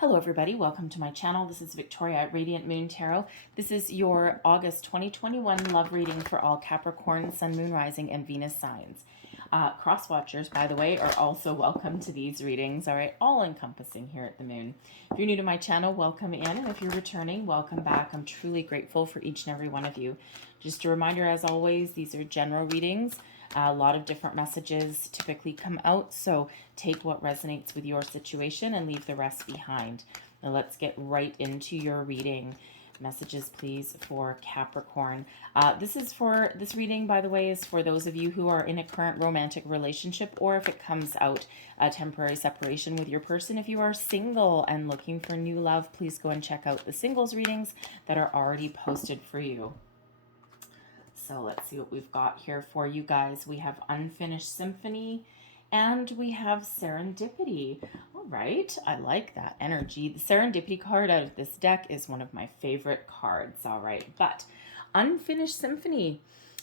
Hello everybody, welcome to my channel. This is Victoria at Radiant Moon Tarot. This is your August 2021 love reading for all Capricorn, Sun, Moon, Rising, and Venus signs. Cross watchers, by the way, are also welcome to these readings, all right? All encompassing here at the moon. If you're new to my channel, welcome in, and if you're returning, welcome back. I'm truly grateful for each and every one of you. Just a reminder, as always, these are general readings. A lot of different messages typically come out, so take what resonates with your situation and leave the rest behind. Now let's get right into your reading. Messages, please, for Capricorn. This reading, by the way, is for those of you who are in a current romantic relationship, or if it comes out a temporary separation with your person. If you are single and looking for new love, please go and check out the singles readings that are already posted for you. So let's see what we've got here for you guys. We have Unfinished Symphony and we have Serendipity. All right, I like that energy. The Serendipity card out of this deck is one of my favorite cards. All right, but Unfinished Symphony.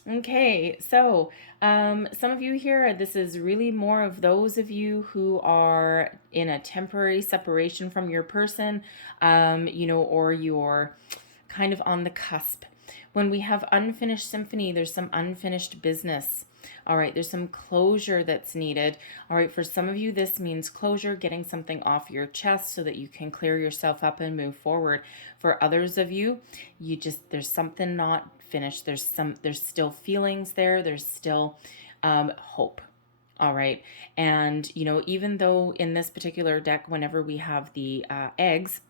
Okay, so some of you here, this is really more of those of you who are in a temporary separation from your person, or you're kind of on the cusp. When we have Unfinished Symphony, there's some unfinished business. All right, there's some closure that's needed. All right, for some of you, this means closure, getting something off your chest so that you can clear yourself up and move forward. For others of you, there's something not finished. There's still feelings there. There's still hope. All right, and even though in this particular deck, whenever we have the eggs,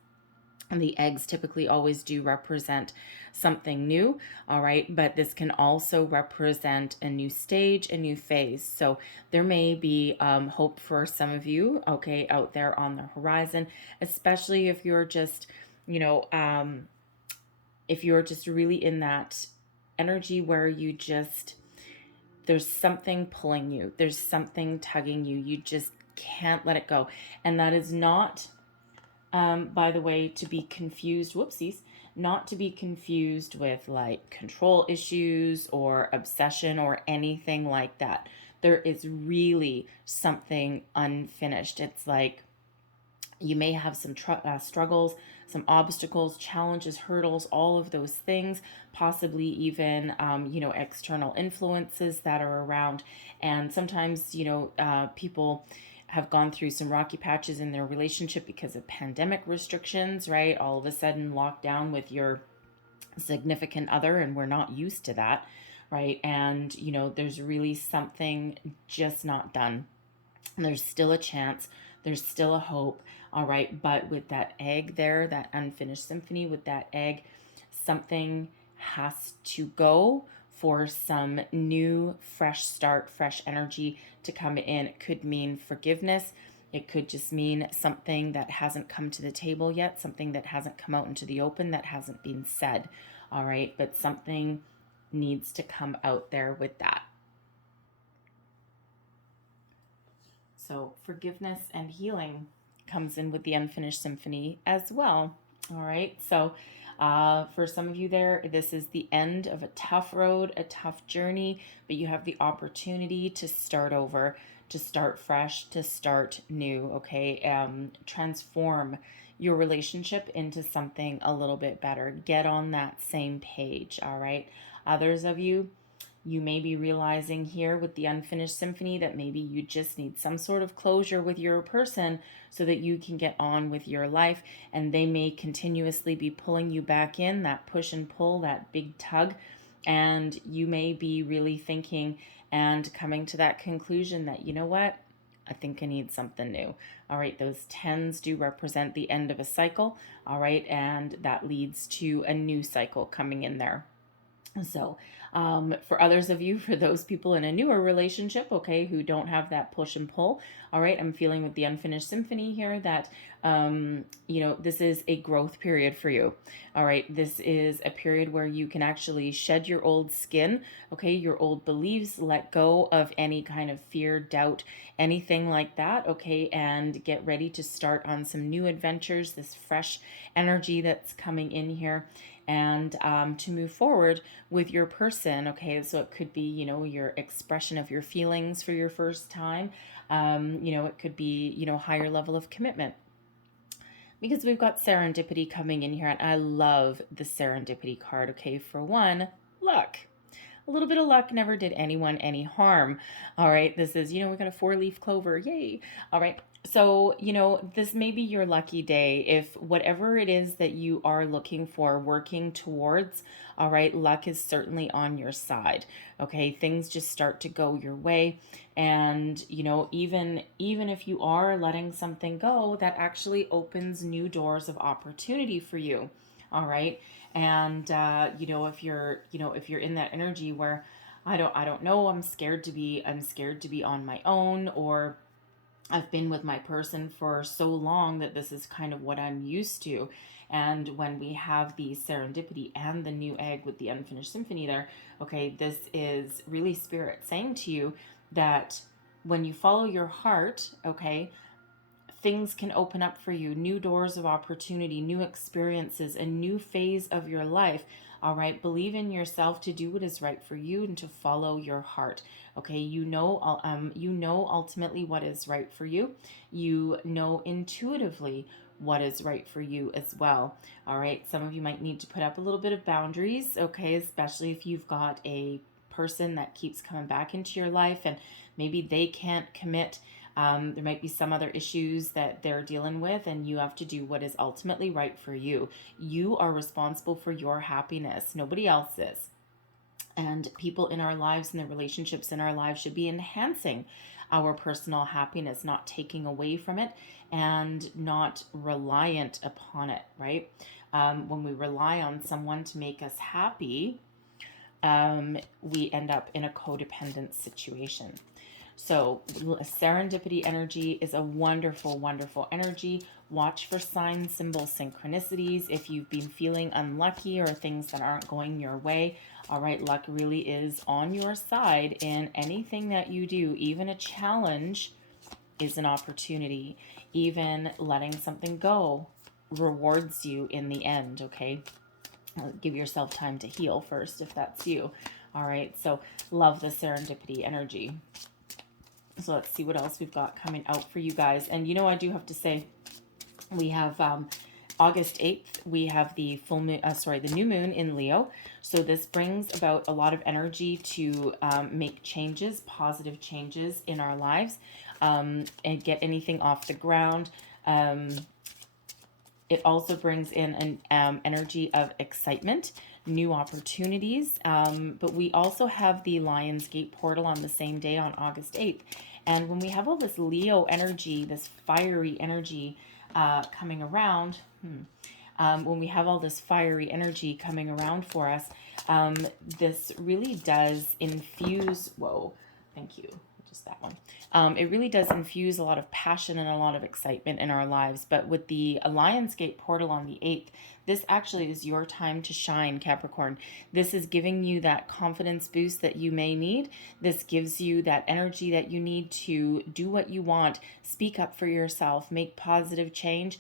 and the eggs typically always do represent something new, all right? But this can also represent a new stage, a new phase. So there may be hope for some of you, okay, out there on the horizon, especially if you're just, if you're just really in that energy where there's something pulling you, there's something tugging you, you just can't let it go. And that is not... by the way, to be confused, not to be confused with like control issues or obsession or anything like that. There is really something unfinished. It's like you may have some struggles, some obstacles, challenges, hurdles, all of those things, possibly even, external influences that are around. And sometimes, people have gone through some rocky patches in their relationship because of pandemic restrictions, right? All of a sudden locked down with your significant other, and we're not used to that, right? And, there's really something just not done. There's still a chance. There's still a hope, all right? But with that egg there, that Unfinished Symphony, with that egg, something has to go for some new, fresh start, fresh energy to come in. It could mean forgiveness. It could just mean something that hasn't come to the table yet, something that hasn't come out into the open, that hasn't been said, all right? But something needs to come out there with that. So forgiveness and healing comes in with the Unfinished Symphony as well, all right? So for some of you there, this is the end of a tough road, a tough journey, but you have the opportunity to start over, to start fresh, to start new, okay? Transform your relationship into something a little bit better. Get on that same page, all right? Others of you, you may be realizing here with the Unfinished Symphony that maybe you just need some sort of closure with your person so that you can get on with your life, and they may continuously be pulling you back in, that push and pull, that big tug, and you may be really thinking and coming to that conclusion that, you know what, I think I need something new. All right, those 10s do represent the end of a cycle, all right, and that leads to a new cycle coming in there. So for others of you, for those people in a newer relationship, okay, who don't have that push and pull, all right, I'm feeling with the Unfinished Symphony here that, this is a growth period for you. All right, this is a period where you can actually shed your old skin, okay, your old beliefs, let go of any kind of fear, doubt, anything like that, okay, and get ready to start on some new adventures, this fresh energy that's coming in here, and to move forward with your person, okay? So it could be, your expression of your feelings for your first time. It could be, higher level of commitment. because we've got serendipity coming in here, and I love the serendipity card. Okay, for one, luck. A little bit of luck never did anyone any harm. All right, this is, we got a 4-leaf clover. Yay. All right. So, this may be your lucky day if whatever it is that you are looking for, working towards, all right, luck is certainly on your side. Okay, things just start to go your way. And, even if you are letting something go, that actually opens new doors of opportunity for you. All right. And, if you're in that energy where I don't know, I'm scared to be on my own, or I've been with my person for so long that this is kind of what I'm used to. And when we have the serendipity and the new egg with the unfinished symphony there, okay, this is really spirit saying to you that when you follow your heart, okay, things can open up for you, new doors of opportunity, new experiences, a new phase of your life. All right, believe in yourself to do what is right for you and to follow your heart. Okay, you know ultimately what is right for you. You know intuitively what is right for you as well. All right, some of you might need to put up a little bit of boundaries, okay, especially if you've got a person that keeps coming back into your life and maybe they can't commit. There might be some other issues that they're dealing with, and you have to do what is ultimately right for you. You are responsible for your happiness. Nobody else is. And people in our lives and the relationships in our lives should be enhancing our personal happiness, not taking away from it and not reliant upon it, right? When we rely on someone to make us happy, we end up in a codependent situation. So serendipity energy is a wonderful, wonderful energy. Watch for signs, symbols, synchronicities. If you've been feeling unlucky or things that aren't going your way, all right, luck really is on your side in anything that you do. Even a challenge is an opportunity. Even letting something go rewards you in the end, okay? Give yourself time to heal first if that's you. All right, so love the serendipity energy. So let's see what else we've got coming out for you guys. And I do have to say, we have August 8th, we have the full moon, the new moon in Leo. So this brings about a lot of energy to make changes, positive changes in our lives, and get anything off the ground. It also brings in an energy of excitement, new opportunities. But we also have the Lionsgate portal on the same day on August 8th. And when we have all this Leo energy, this fiery energy coming around, when we have all this fiery energy coming around for us, this really does infuse, thank you. Just that one. It really does infuse a lot of passion and a lot of excitement in our lives. But with the Lionsgate portal on the 8th, this actually is your time to shine, Capricorn. This is giving you that confidence boost that you may need. This gives you that energy that you need to do what you want, speak up for yourself, make positive change.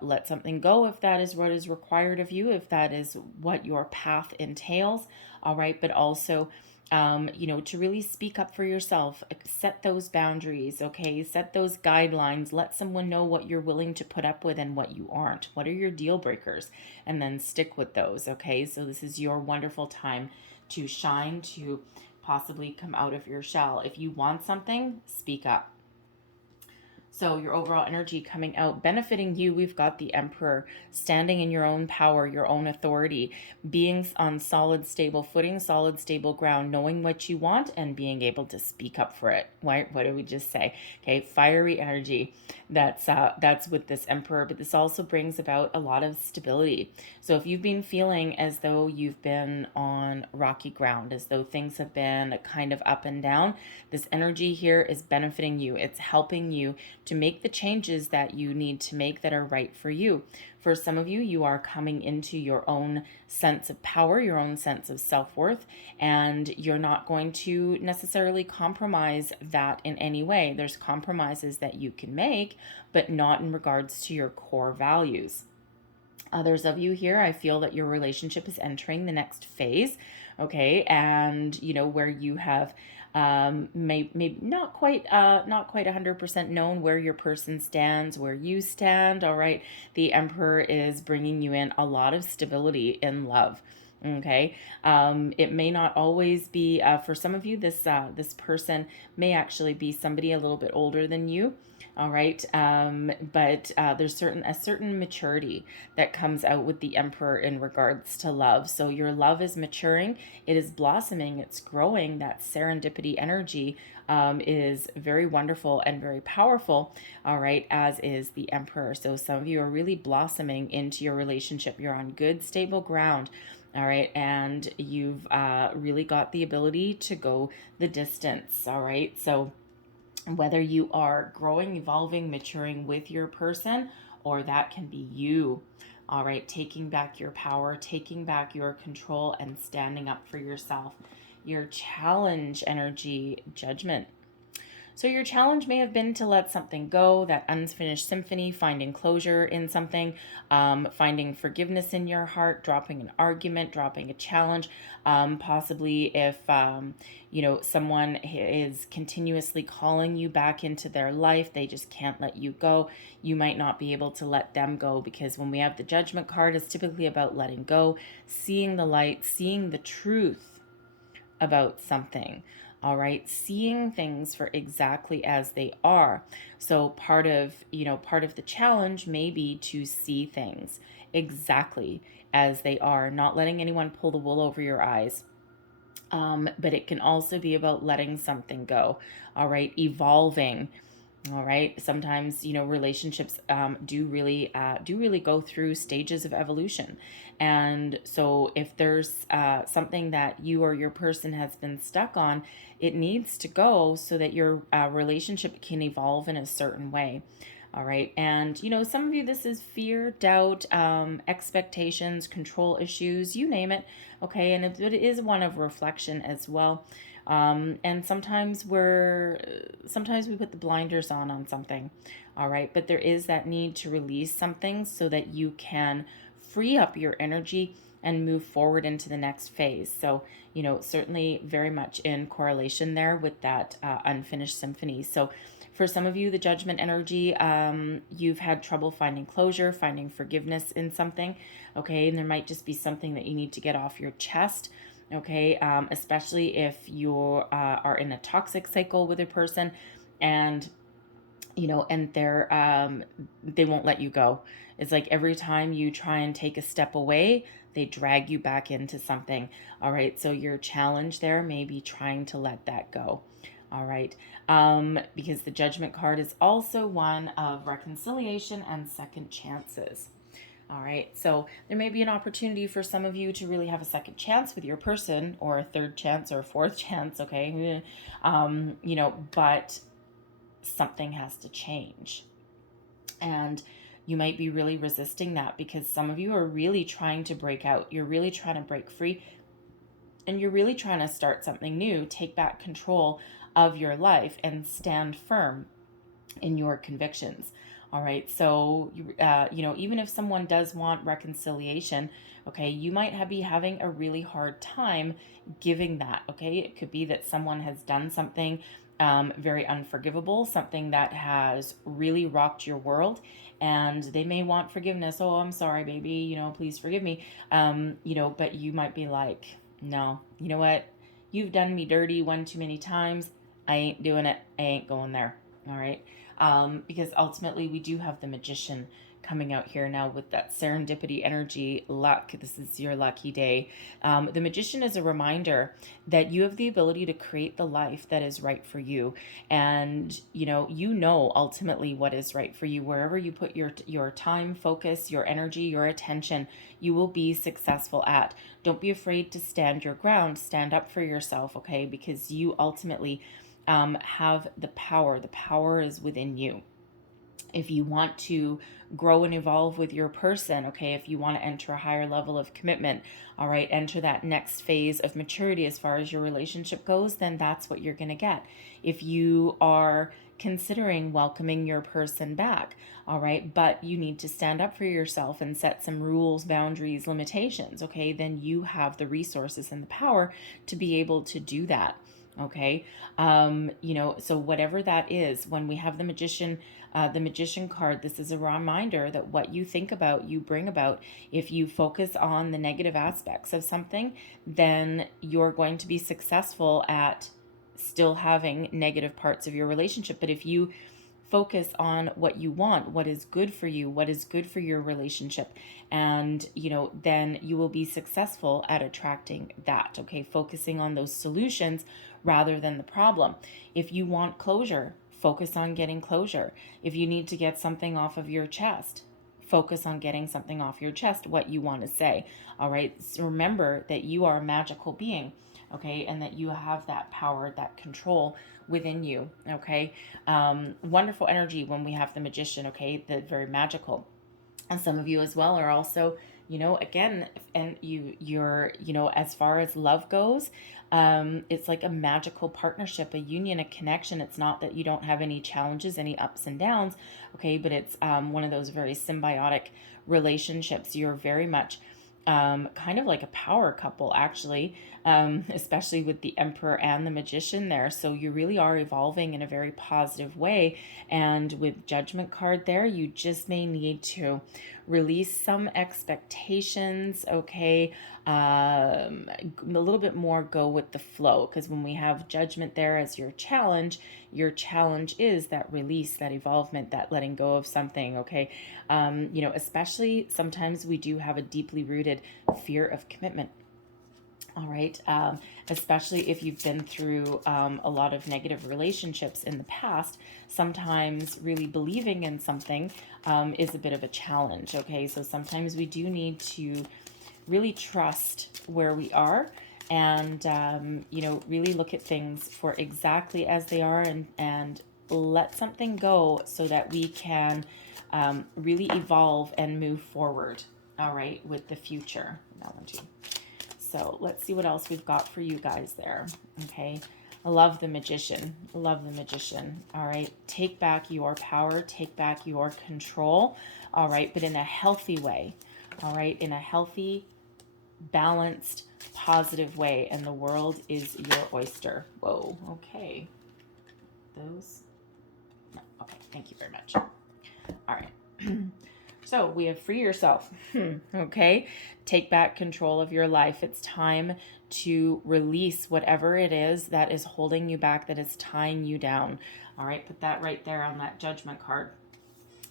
Let something go if that is what is required of you, if that is what your path entails. All right, but also to really speak up for yourself, set those boundaries, okay? Set those guidelines, let someone know what you're willing to put up with and what you aren't. What are your deal breakers? And then stick with those, okay? So this is your wonderful time to shine, to possibly come out of your shell. If you want something, speak up. So your overall energy coming out, benefiting you, we've got the Emperor standing in your own power, your own authority, being on solid, stable footing, solid, stable ground, knowing what you want and being able to speak up for it. What did we just say? Okay, fiery energy. That's with this Emperor, but this also brings about a lot of stability. So if you've been feeling as though you've been on rocky ground, as though things have been kind of up and down, this energy here is benefiting you. It's helping you to make the changes that you need to make that are right for you. For some of you, you are coming into your own sense of power, your own sense of self-worth, and you're not going to necessarily compromise that in any way. There's compromises that you can make, but not in regards to your core values. Others of you here, I feel that your relationship is entering the next phase, okay? And, where you have Maybe not quite 100% known where your person stands, where you stand. All right. The Emperor is bringing you in a lot of stability in love. Okay. It may not always be, for some of you, this person may actually be somebody a little bit older than you. All right. But there's a certain maturity that comes out with the Emperor in regards to love. So your love is maturing, it is blossoming, it's growing. That serendipity energy is very wonderful and very powerful. All right. As is the Emperor. So some of you are really blossoming into your relationship. You're on good, stable ground. All right. And you've really got the ability to go the distance. All right. So whether you are growing, evolving, maturing with your person, or that can be you. All right, taking back your power, taking back your control, and standing up for yourself. Your challenge energy, Judgment. So your challenge may have been to let something go, that unfinished symphony, finding closure in something, finding forgiveness in your heart, dropping an argument, dropping a challenge. Possibly if, someone is continuously calling you back into their life, they just can't let you go. You might not be able to let them go, because when we have the Judgment card, it's typically about letting go, seeing the light, seeing the truth about something. All right, seeing things for exactly as they are. So part of the challenge may be to see things exactly as they are, not letting anyone pull the wool over your eyes. But it can also be about letting something go. All right, evolving. All right. Sometimes, relationships do really go through stages of evolution. And so if there's something that you or your person has been stuck on, it needs to go so that your relationship can evolve in a certain way. All right. And, some of you, this is fear, doubt, expectations, control issues, you name it. Okay. And it is one of reflection as well. And sometimes we put the blinders on something. All right. But there is that need to release something so that you can free up your energy and move forward into the next phase. So, certainly very much in correlation there with that unfinished symphony. So for some of you, the Judgment energy, you've had trouble finding closure, finding forgiveness in something. Okay. And there might just be something that you need to get off your chest. Okay. Especially if you are in a toxic cycle with a person, and they won't let you go. It's like every time you try and take a step away, they drag you back into something. All right. So your challenge there may be trying to let that go. All right. Because the Judgment card is also one of reconciliation and second chances. All right. So there may be an opportunity for some of you to really have a second chance with your person, or a third chance, or a fourth chance. Okay. But something has to change. And you might be really resisting that, because some of you are really trying to break out. You're really trying to break free, and you're really trying to start something new, take back control of your life, and stand firm in your convictions. All right. So, even if someone does want reconciliation, okay, you might be having a really hard time giving that. Okay. It could be that someone has done something very unforgivable, something that has really rocked your world, and they may want forgiveness. Oh, I'm sorry, baby, please forgive me. But you might be like, no, you know what? You've done me dirty one too many times. I ain't doing it. I ain't going there. All right. Because ultimately we do have the Magician coming out here now with that serendipity energy, luck. This is your lucky day. The Magician is a reminder that you have the ability to create the life that is right for you. And, ultimately what is right for you. Wherever you put your time, focus, your energy, your attention, you will be successful at. Don't be afraid to stand your ground, stand up for yourself, okay? Because you ultimately have the power. The power is within you. If you want to grow and evolve with your person, okay, if you want to enter a higher level of commitment, all right, enter that next phase of maturity as far as your relationship goes, then that's what you're going to get. If you are considering welcoming your person back, all right, but you need to stand up for yourself and set some rules, boundaries, limitations, okay, then you have the resources and the power to be able to do that. Okay. So whatever that is, when we have the magician card, this is a reminder that what you think about, you bring about. If you focus on the negative aspects of something, then you're going to be successful at still having negative parts of your relationship. But if you focus on what you want, what is good for you, what is good for your relationship, and then you will be successful at attracting that. Okay, focusing on those solutions rather than the problem. If you want closure, focus on getting closure. If you need to get something off of your chest, focus on getting something off your chest, what you want to say. All right, so remember that you are a magical being, okay, and that you have that power, that control within you. Okay, wonderful energy when we have the magician. Okay, the very magical. And some of you as well are also, again, and you're, as far as love goes, it's like a magical partnership, a union, a connection. It's not that you don't have any challenges, any ups and downs, okay, but it's one of those very symbiotic relationships. You're very much kind of like a power couple, actually, especially with the Emperor and the Magician there. So you really are evolving in a very positive way. And with Judgment card there, you just may need to release some expectations, okay? A little bit more go with the flow, because when we have Judgment there as your challenge is that release, that evolvement, that letting go of something, okay? Especially sometimes we do have a deeply rooted fear of commitment. All right. Especially if you've been through a lot of negative relationships in the past, sometimes really believing in something is a bit of a challenge. Okay. So sometimes we do need to really trust where we are and, really look at things for exactly as they are and let something go so that we can really evolve and move forward. All right. With the future. That one too. So let's see what else we've got for you guys there. Okay. I love the magician. Love the magician. All right. Take back your power. Take back your control. All right. But in a healthy way. All right. In a healthy, balanced, positive way. And the world is your oyster. Whoa. Okay. Those. No. Okay. Thank you very much. All right. So we have free yourself. Okay. Take back control of your life. It's time to release whatever it is that is holding you back, that is tying you down. All right. Put that right there on that Judgment card.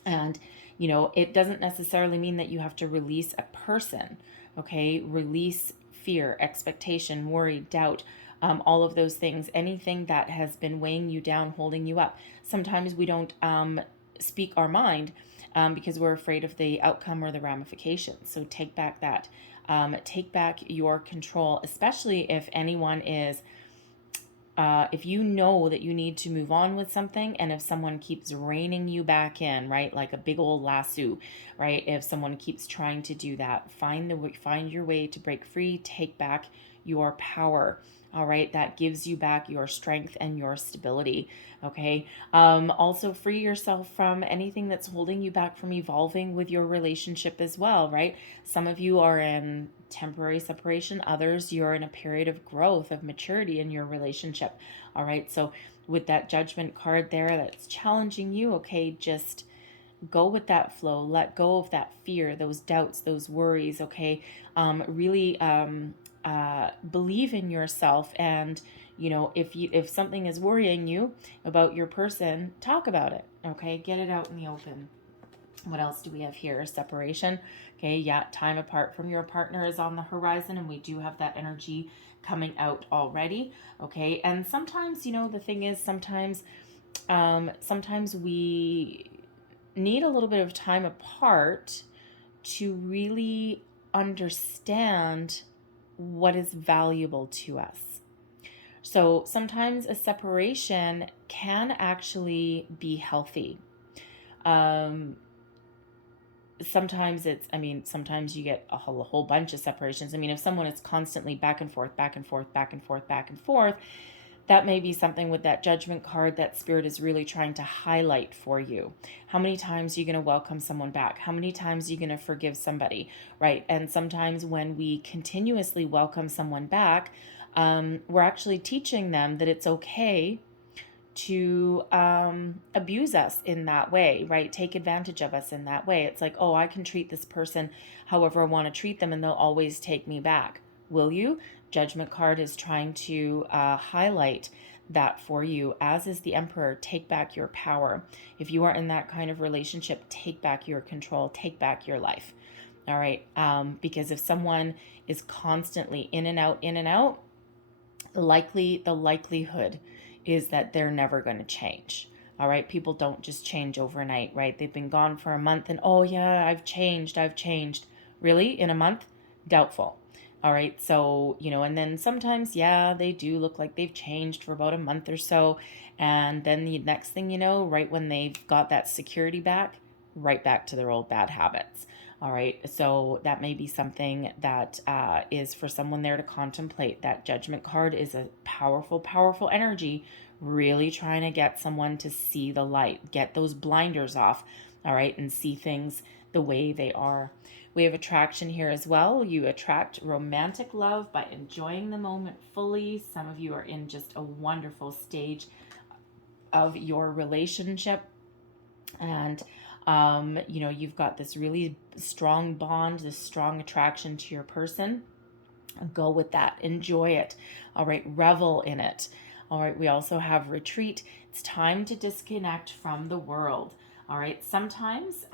And, it doesn't necessarily mean that you have to release a person. Okay. Release fear, expectation, worry, doubt, all of those things, anything that has been weighing you down, holding you up. Sometimes we don't speak our mind because we're afraid of the outcome or the ramifications. So take back that. Take back your control, especially if anyone is, if you know that you need to move on with something, and if someone keeps reining you back in, right, like a big old lasso, right? If someone keeps trying to do that, find your way to break free. Take back your power. All right, that gives you back your strength and your stability. Okay. Also free yourself from anything that's holding you back from evolving with your relationship as well, right? Some of you are in temporary separation, others you're in a period of growth, of maturity in your relationship. All right. So with that Judgment card there that's challenging you, okay, just go with that flow. Let go of that fear, those doubts, those worries, okay? Really believe in yourself, and if something is worrying you about your person, talk about it. Okay, get it out in the open. What else do we have here? Separation. Okay, yeah, time apart from your partner is on the horizon, and we do have that energy coming out already. Okay, and sometimes the thing is, sometimes we need a little bit of time apart to really understand what is valuable to us. So sometimes a separation can actually be healthy. Sometimes sometimes you get a whole bunch of separations. If someone is constantly back and forth, back and forth, back and forth, back and forth, that may be something with that Judgment card that Spirit is really trying to highlight for you. How many times are you going to welcome someone back? How many times are you going to forgive somebody, right? And sometimes when we continuously welcome someone back, we're actually teaching them that it's okay to abuse us in that way, right? Take advantage of us in that way. It's like, oh, I can treat this person however I want to treat them and they'll always take me back. Will you? Judgment card is trying to highlight that for you, as is the Emperor. Take back your power. If you are in that kind of relationship, take back your control, take back your life. All right. Because if someone is constantly in and out, the likelihood is that they're never going to change. All right. People don't just change overnight, right? They've been gone for a month and, oh yeah, I've changed. Really? In a month? Doubtful. All right. So, and then sometimes, yeah, they do look like they've changed for about a month or so. And then the next thing you know, right when they've got that security back, right back to their old bad habits. All right. So that may be something that is for someone there to contemplate. That Judgment card is a powerful, powerful energy, really trying to get someone to see the light, get those blinders off. All right. And see things the way they are. We have attraction here as well. You attract romantic love by enjoying the moment fully. Some of you are in just a wonderful stage of your relationship. And, you've got this really strong bond, this strong attraction to your person. Go with that. Enjoy it. All right. Revel in it. All right. We also have retreat. It's time to disconnect from the world. All right. Sometimes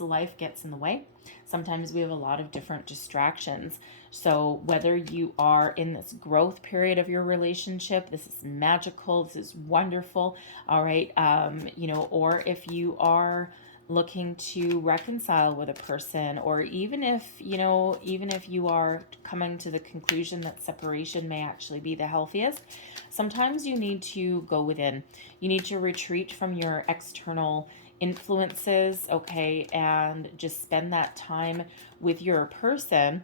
life gets in the way. Sometimes we have a lot of different distractions. So whether you are in this growth period of your relationship, this is magical, this is wonderful. All right. Or if you are looking to reconcile with a person, or even if you are coming to the conclusion that separation may actually be the healthiest, sometimes you need to go within. You need to retreat from your external influences, okay, and just spend that time with your person,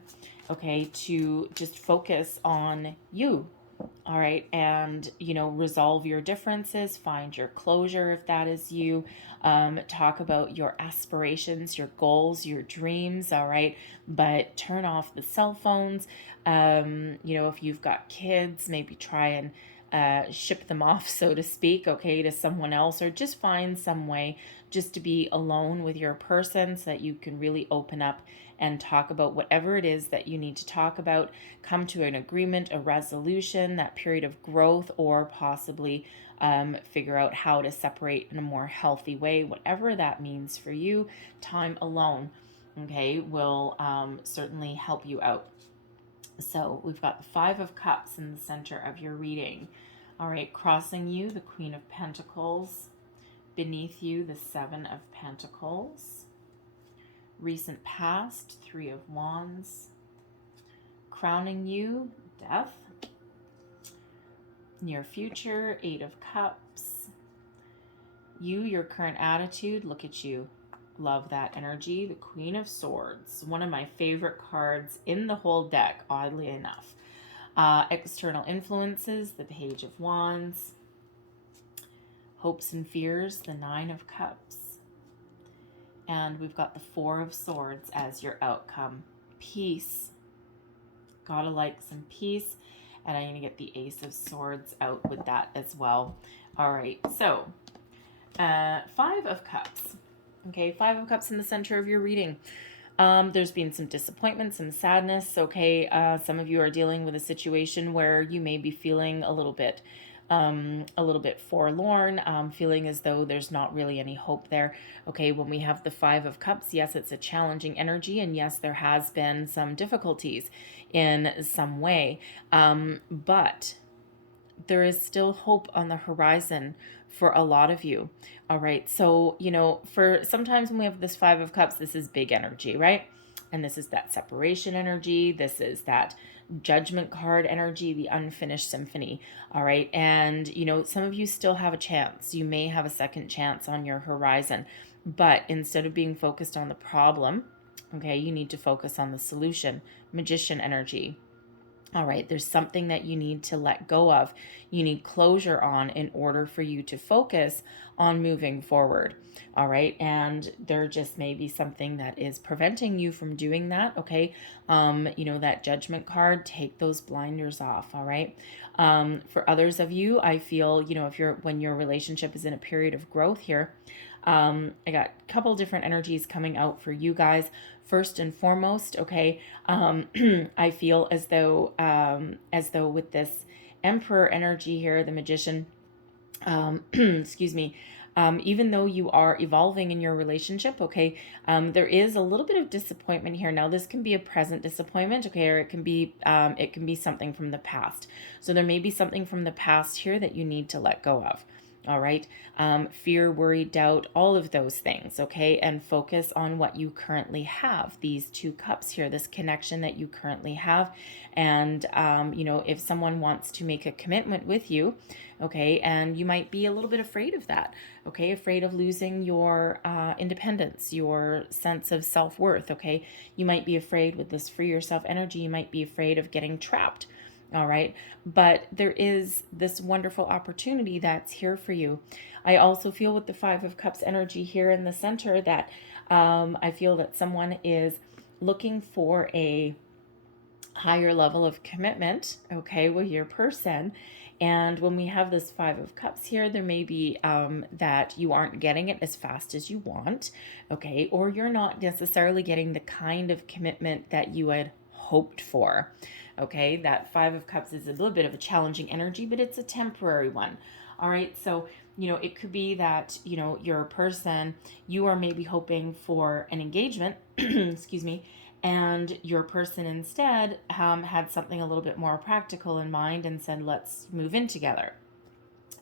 okay, to just focus on you. All right. And, resolve your differences, find your closure if that is you. Talk about your aspirations, your goals, your dreams. All right. But turn off the cell phones. If you've got kids, maybe try and ship them off, so to speak, okay, to someone else, or just find some way just to be alone with your person so that you can really open up and talk about whatever it is that you need to talk about, come to an agreement, a resolution, that period of growth, or possibly figure out how to separate in a more healthy way, whatever that means for you. Time alone, okay, will certainly help you out. So we've got the Five of Cups in the center of your reading. All right, crossing you, the Queen of Pentacles. Beneath you, the Seven of Pentacles. Recent past, Three of Wands. Crowning you, Death. Near future, Eight of Cups. You, your current attitude, look at you. Love that energy. The Queen of Swords, one of my favorite cards in the whole deck, oddly enough. External influences, the Page of Wands. Hopes and fears, the Nine of Cups. And we've got the Four of Swords as your outcome. Peace. Gotta like some peace. And I'm going to get the Ace of Swords out with that as well. All right, so Five of Cups. Okay, Five of Cups in the center of your reading. There's been some disappointment, some sadness. Okay, some of you are dealing with a situation where you may be feeling a little bit forlorn, feeling as though there's not really any hope there. Okay, when we have the Five of Cups, yes, it's a challenging energy, and yes, there has been some difficulties in some way, but there is still hope on the horizon for a lot of you. All right. So, for sometimes when we have this Five of Cups, this is big energy, right? And this is that separation energy. This is that Judgment card energy, the unfinished symphony. All right. And, some of you still have a chance. You may have a second chance on your horizon, but instead of being focused on the problem, okay, you need to focus on the solution. Magician energy. All right, there's something that you need to let go of. You need closure on in order for you to focus on moving forward. All right, and there just may be something that is preventing you from doing that. Okay, that judgment card, take those blinders off. All right. For others of you, I feel, if when your relationship is in a period of growth here, I got a couple different energies coming out for you guys. First and foremost, okay, I feel as though with this Emperor energy here, the Magician, excuse me, even though you are evolving in your relationship, okay, there is a little bit of disappointment here. Now, this can be a present disappointment, okay, or it can be something from the past. So there may be something from the past here that you need to let go of. All right. Fear, worry, doubt, all of those things. Okay. And focus on what you currently have. These two cups here, this connection that you currently have. And, if someone wants to make a commitment with you, okay, and you might be a little bit afraid of that. Okay. Afraid of losing your independence, your sense of self-worth. Okay. You might be afraid with this free yourself energy. You might be afraid of getting trapped. All right. But there is this wonderful opportunity that's here for you. I also feel with the Five of Cups energy here in the center that I feel that someone is looking for a higher level of commitment, okay, with your person. And when we have this Five of Cups here, there may be that you aren't getting it as fast as you want, okay, or you're not necessarily getting the kind of commitment that you had hoped for. Okay, that Five of Cups is a little bit of a challenging energy, but it's a temporary one. All right, so, it could be that, you're a person, you are maybe hoping for an engagement, excuse me, and your person instead had something a little bit more practical in mind and said, let's move in together.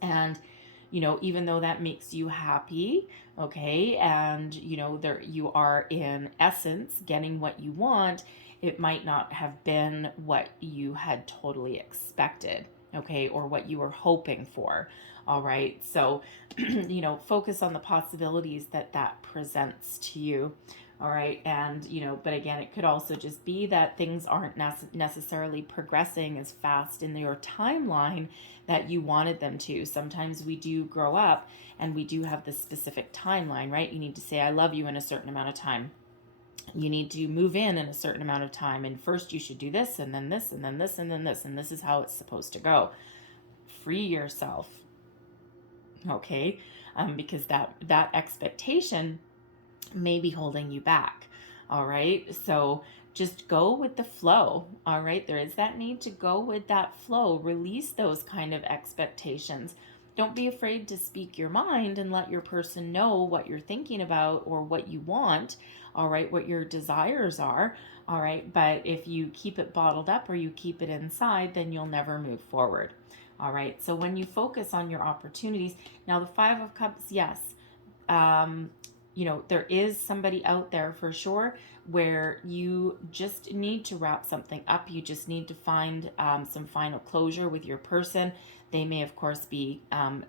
And, even though that makes you happy, okay, and, there you are in essence getting what you want, it might not have been what you had totally expected, okay, or what you were hoping for. All right. So, focus on the possibilities that presents to you. All right. And, but again, it could also just be that things aren't necessarily progressing as fast in your timeline that you wanted them to. Sometimes we do grow up and we do have this specific timeline, right? You need to say, I love you in a certain amount of time. You need to move in a certain amount of time. And first you should do this and then this and then this and then this. And this is how it's supposed to go. Free yourself. Okay. Because that expectation may be holding you back. All right. So just go with the flow. All right. There is that need to go with that flow. Release those kind of expectations. Don't be afraid to speak your mind and let your person know what you're thinking about or what you want. All right. What your desires are. All right. But if you keep it bottled up or you keep it inside, then you'll never move forward. All right. So when you focus on your opportunities, now the Five of Cups, yes. There is somebody out there for sure where you just need to wrap something up. You just need to find some final closure with your person. They may, of course, be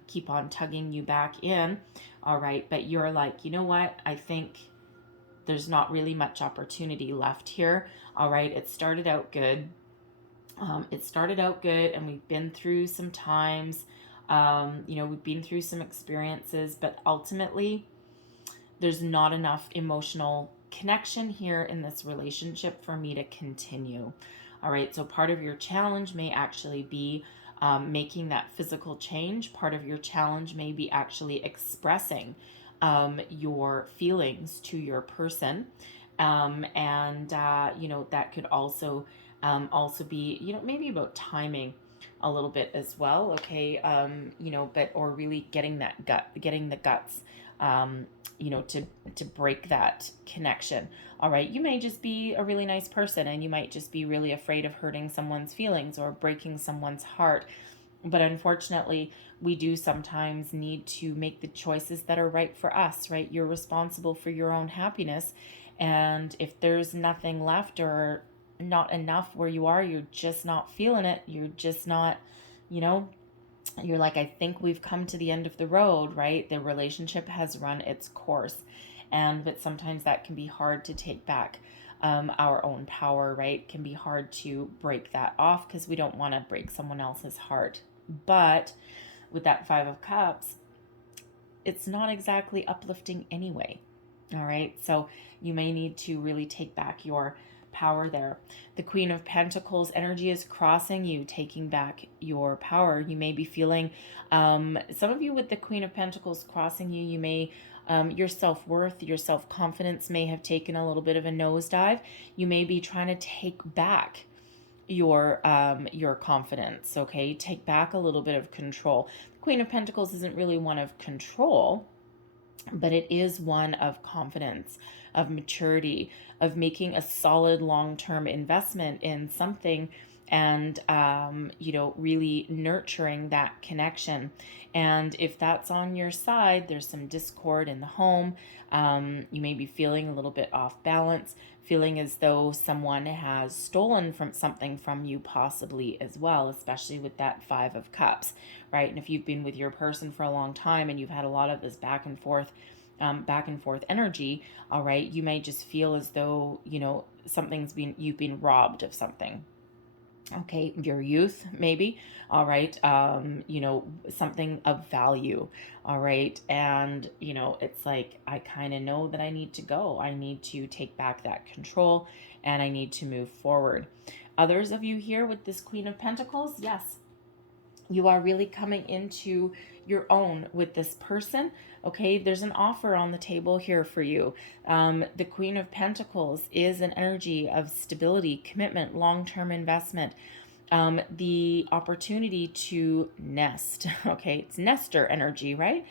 keep on tugging you back in. All right. But you're like, you know what? I think there's not really much opportunity left here. All right. It started out good. And we've been through some times. We've been through some experiences, but ultimately, there's not enough emotional connection here in this relationship for me to continue. All right. So part of your challenge may actually be making that physical change. Part of your challenge may be actually expressing your feelings to your person. That could also be, maybe about timing a little bit as well. Okay. Or really getting the guts, to break that connection. All right. You may just be a really nice person and you might just be really afraid of hurting someone's feelings or breaking someone's heart. But unfortunately, we do sometimes need to make the choices that are right for us, right? You're responsible for your own happiness. And if there's nothing left or not enough where you are, you're just not feeling it. You're just not, you're like, I think we've come to the end of the road, right? The relationship has run its course. but sometimes that can be hard to take back our own power, right? It can be hard to break that off because we don't want to break someone else's heart. But with that Five of Cups, it's not exactly uplifting anyway. All right, so you may need to really take back your power there. The Queen of Pentacles energy is crossing you, taking back your power. You may be feeling, some of you with the Queen of Pentacles crossing you, you may, your self-worth, your self-confidence may have taken a little bit of a nosedive. You may be trying to take back your confidence, okay? Take back a little bit of control. The Queen of Pentacles isn't really one of control, but it is one of confidence, of maturity, of making a solid long-term investment in something and, really nurturing that connection. And if that's on your side, there's some discord in the home. You may be feeling a little bit off balance, feeling as though someone has stolen something from you possibly as well, especially with that Five of Cups, right? And if you've been with your person for a long time and you've had a lot of this back and forth energy, all right, you may just feel as though, you've been robbed of something. Okay, your youth, maybe, all right, something of value, all right, and, it's like, I kind of know that I need to go. I need to take back that control, and I need to move forward. Others of you here with this Queen of Pentacles, yes, you are really coming into your own with this person. Okay, there's an offer on the table here for you. The Queen of Pentacles is an energy of stability, commitment, long-term investment, the opportunity to nest. Okay, it's nester energy, right?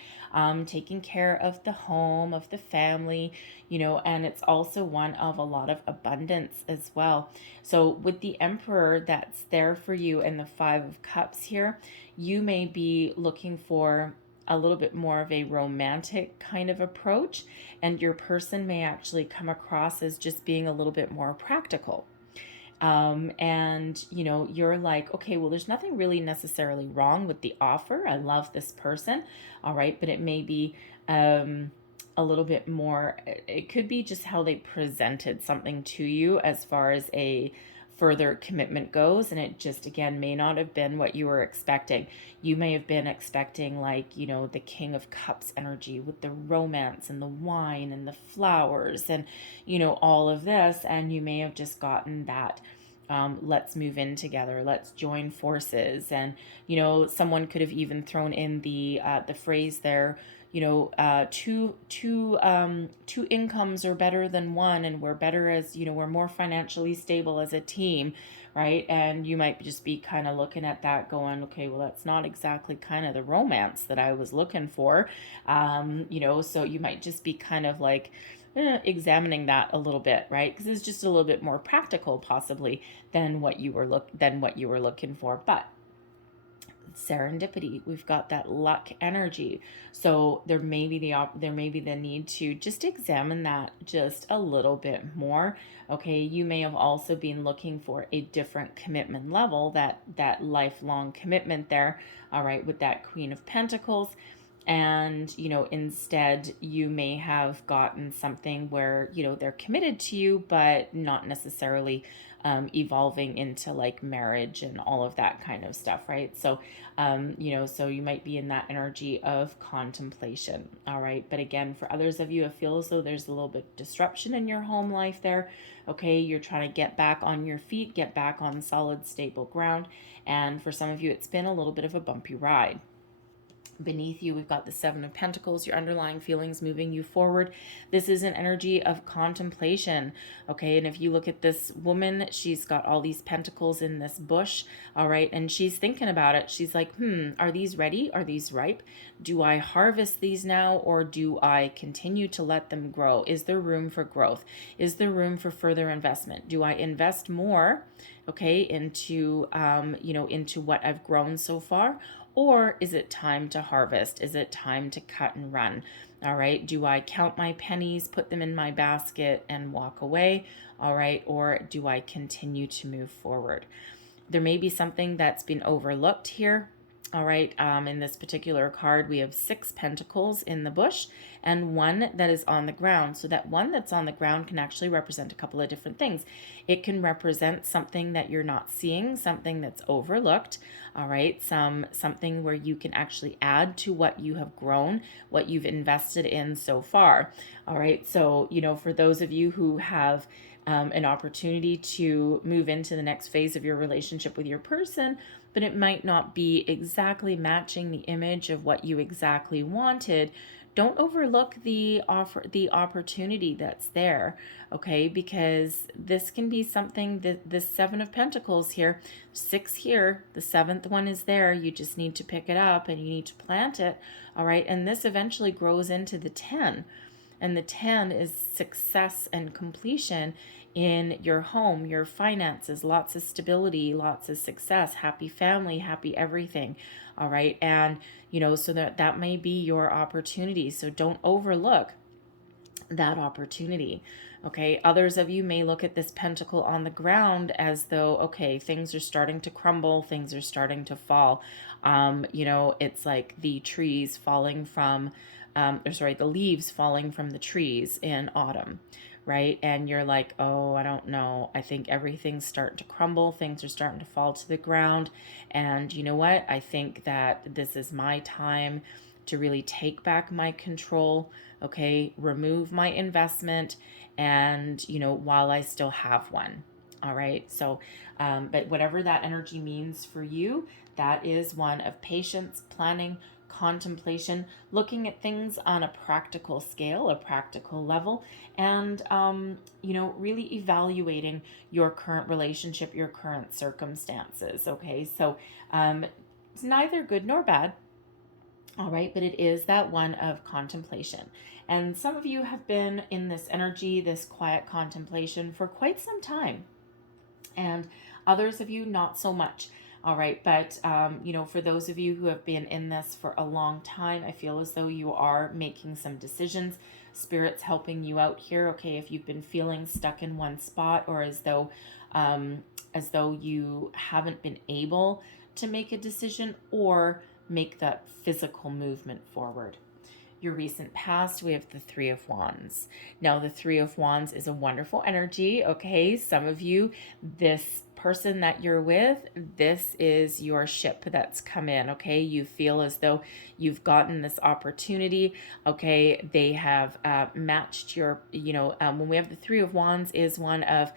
Taking care of the home, of the family, and it's also one of a lot of abundance as well. So with the Emperor that's there for you and the Five of Cups here, you may be looking for a little bit more of a romantic kind of approach, and your person may actually come across as just being a little bit more practical. And you're like, okay, well, there's nothing really necessarily wrong with the offer. I love this person. All right. But it may be, a little bit more, it could be just how they presented something to you as far as a further commitment goes, and it just, again, may not have been what you were expecting. You may have been expecting, like, the King of Cups energy with the romance and the wine and the flowers and all of this, and you may have just gotten that let's move in together, let's join forces. And someone could have even thrown in the phrase there, two incomes are better than one, and we're better as, we're more financially stable as a team, right? And you might just be kind of looking at that going, okay, well, that's not exactly kind of the romance that I was looking for. So you might just be kind of like examining that a little bit, right? Because it's just a little bit more practical possibly than what you were looking for. But serendipity, we've got that luck energy, so there may be the need to just examine that just a little bit more. Okay, you may have also been looking for a different commitment level, that lifelong commitment there, all right, with that Queen of Pentacles. And instead you may have gotten something where they're committed to you, but not necessarily evolving into like marriage and all of that kind of stuff, right? So so you might be in that energy of contemplation, all right? But again, for others of you, it feels as though there's a little bit of disruption in your home life there. Okay, you're trying to get back on your feet, get back on solid, stable ground, and for some of you, it's been a little bit of a bumpy ride. Beneath you, we've got the Seven of Pentacles, your underlying feelings moving you forward. This is an energy of contemplation, okay? And if you look at this woman, she's got all these pentacles in this bush, all right? And she's thinking about it. She's like, are these ready? Are these ripe? Do I harvest these now, or do I continue to let them grow? Is there room for growth? Is there room for further investment? Do I invest more, okay, into, into what I've grown so far? Or is it time to harvest? Is it time to cut and run? All right. Do I count my pennies, put them in my basket, and walk away? All right. Or do I continue to move forward? There may be something that's been overlooked here. All right, in this particular card, we have 6 pentacles in the bush and 1 that is on the ground. So that 1 that's on the ground can actually represent a couple of different things. It can represent something that you're not seeing, something that's overlooked, all right, something where you can actually add to what you have grown, what you've invested in so far. All right, so, for those of you who have an opportunity to move into the next phase of your relationship with your person, but it might not be exactly matching the image of what you exactly wanted, don't overlook the opportunity that's there, okay? Because this can be something that the 7 of Pentacles here, 6 here, the 7th one is there. You just need to pick it up and you need to plant it, all right? And this eventually grows into the 10. And the 10 is success and completion in your home, your finances, lots of stability, lots of success, happy family, happy everything. All right. And, so that may be your opportunity. So don't overlook that opportunity. Okay. Others of you may look at this pentacle on the ground as though, okay, things are starting to crumble, things are starting to fall. It's like the trees falling from, the leaves falling from the trees in autumn, right? And you're like, oh, I don't know. I think everything's starting to crumble. Things are starting to fall to the ground. And you know what? I think that this is my time to really take back my control, okay? Remove my investment and, while I still have one. All right. So, but whatever that energy means for you, that is one of patience, planning, contemplation, looking at things on a practical scale, a practical level, and, really evaluating your current relationship, your current circumstances. Okay. So, it's neither good nor bad. All right. But it is that one of contemplation. And some of you have been in this energy, this quiet contemplation for quite some time. And others of you, not so much. All right. But, for those of you who have been in this for a long time, I feel as though you are making some decisions. Spirit's helping you out here. Okay. If you've been feeling stuck in one spot, or as though you haven't been able to make a decision or make that physical movement forward. Your recent past, we have the 3 of Wands. Now, the 3 of Wands is a wonderful energy, okay? Some of you, this person that you're with, this is your ship that's come in, okay? You feel as though you've gotten this opportunity, okay? They have matched your, when we have the 3 of Wands is one of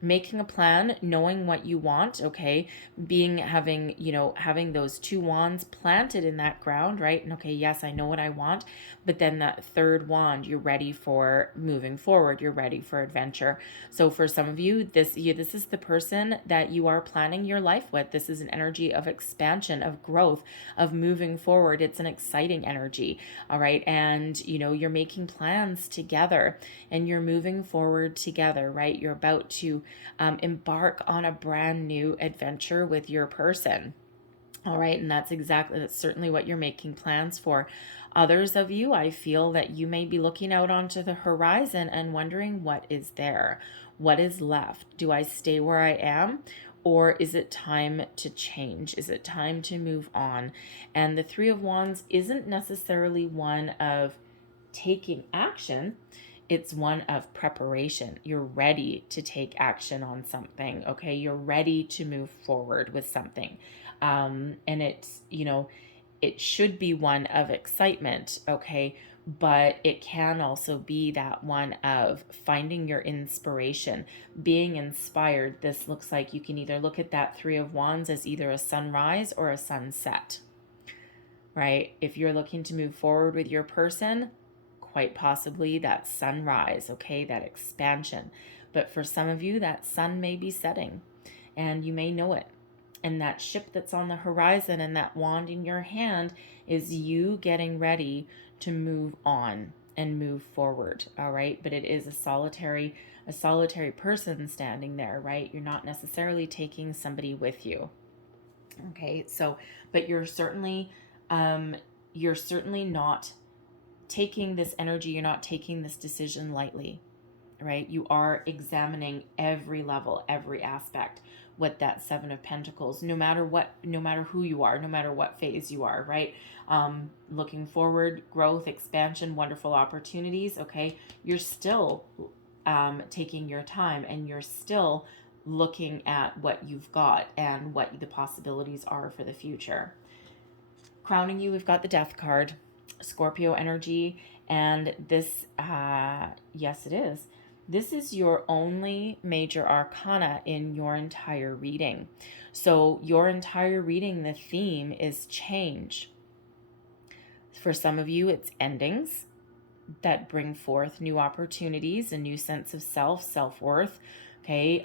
making a plan, knowing what you want, okay, having those 2 wands planted in that ground, right? And okay, yes, I know what I want, but then that 3rd wand, you're ready for moving forward, you're ready for adventure. So for some of you, this is the person that you are planning your life with. This is an energy of expansion, of growth, of moving forward. It's an exciting energy, all right? And you're making plans together and you're moving forward together, right? You're about to embark on a brand new adventure with your person. All right. And that's certainly what you're making plans for. Others of you, I feel that you may be looking out onto the horizon and wondering what is there, what is left. Do I stay where I am? Or is it time to change? Is it time to move on? And the 3 of Wands isn't necessarily one of taking action. It's one of preparation. You're ready to take action on something, okay? You're ready to move forward with something. And it's, it should be one of excitement, okay? But it can also be that one of finding your inspiration, being inspired. This looks like you can either look at that 3 of Wands as either a sunrise or a sunset, right? If you're looking to move forward with your person, quite possibly that sunrise, okay, that expansion. But for some of you, that sun may be setting and you may know it. And that ship that's on the horizon and that wand in your hand is you getting ready to move on and move forward, all right? But it is a solitary person standing there, right? You're not necessarily taking somebody with you, okay? So, but you're certainly not taking this energy, you're not taking this decision lightly, right? You are examining every level, every aspect with that Seven of Pentacles, no matter what, no matter who you are, no matter what phase you are, right? Looking forward, growth, expansion, wonderful opportunities, okay? You're still taking your time, and you're still looking at what you've got and what the possibilities are for the future. Crowning you, we've got the Death card, Scorpio energy, and this, yes, it is. This is your only major arcana in your entire reading. So your entire reading, the theme is change. For some of you, it's endings that bring forth new opportunities, a new sense of self, self-worth. Okay,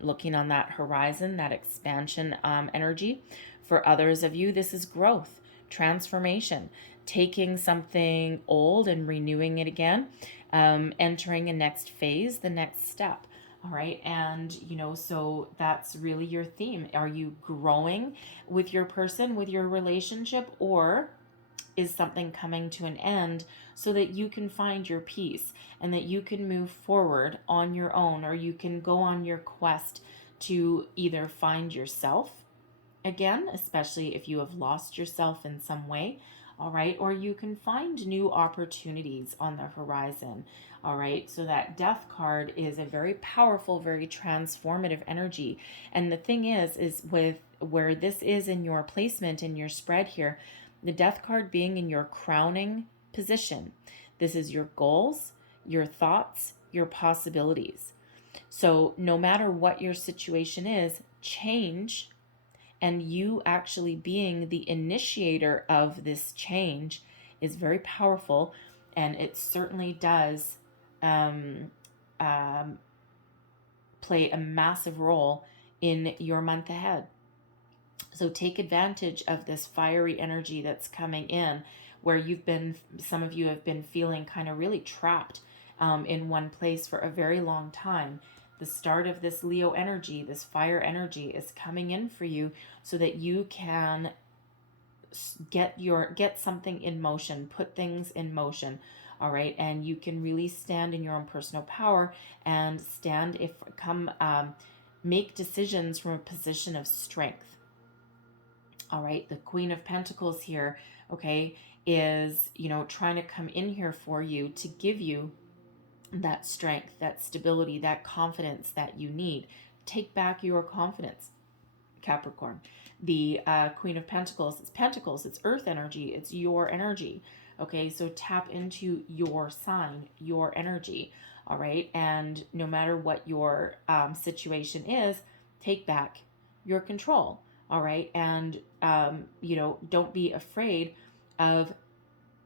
looking on that horizon, that expansion energy. For others of you, this is growth, transformation, taking something old and renewing it again, entering a next phase, the next step. All right. And, you know, so that's really your theme. Are you growing with your person, with your relationship, or is something coming to an end so that you can find your peace and that you can move forward on your own, or you can go on your quest to either find yourself again, especially if you have lost yourself in some way, all right, or you can find new opportunities on the horizon, all right. So that Death card is a very powerful, very transformative energy. And the thing is with where this is in your placement, in your spread here, the Death card being in your crowning position, this is your goals, your thoughts, your possibilities. So no matter what your situation is, change, and you actually being the initiator of this change, is very powerful, and it certainly does play a massive role in your month ahead. So take advantage of this fiery energy that's coming in, where some of you have been feeling kind of really trapped in one place for a very long time. The start of this Leo energy, this fire energy, is coming in for you so that you can get something in motion, put things in motion. All right. And you can really stand in your own personal power and make decisions from a position of strength. All right, the Queen of Pentacles here, okay, is, you know, trying to come in here for you to give you that strength, that stability, that confidence that you need. Take back your confidence, Capricorn. The Queen of Pentacles, it's earth energy, it's your energy. Okay, so tap into your sign, your energy. All right, and no matter what your situation is, take back your control. All right. And, you know, don't be afraid of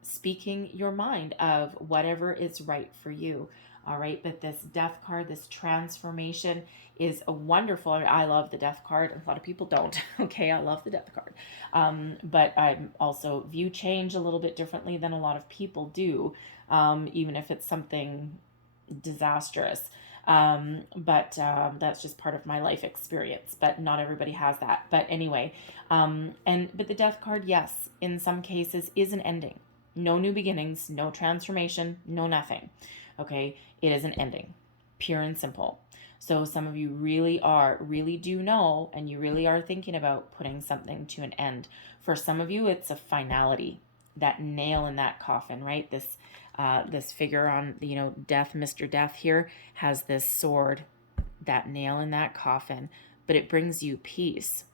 speaking your mind, of whatever is right for you. All right. But this Death card, this transformation, is a wonderful, I love the Death card. A lot of people don't. Okay. I love the Death card. But I also view change a little bit differently than a lot of people do, even if it's something disastrous. But that's just part of my life experience, but not everybody has that. But anyway, but the Death card, yes, in some cases is an ending. No new beginnings, no transformation, no nothing. Okay, it is an ending, pure and simple. So some of you really do know, and you really are thinking about putting something to an end. For some of you, it's a finality, that nail in that coffin, right? This figure on, you know, Death, Mr. Death here, has this sword, that nail in that coffin, but it brings you peace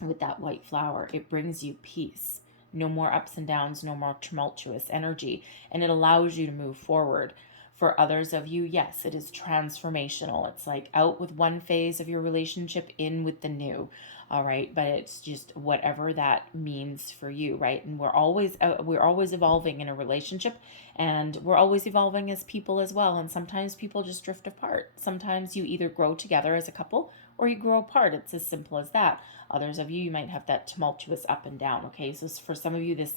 with that white flower. It brings you peace. No more ups and downs, no more tumultuous energy, and it allows you to move forward. For others of you, yes, it is transformational. It's like out with one phase of your relationship, in with the new. All right, but it's just whatever that means for you, right? And we're always evolving in a relationship, and we're always evolving as people as well. And sometimes people just drift apart. Sometimes you either grow together as a couple or you grow apart. It's as simple as that. Others of you, you might have that tumultuous up and down. Okay, so for some of you, this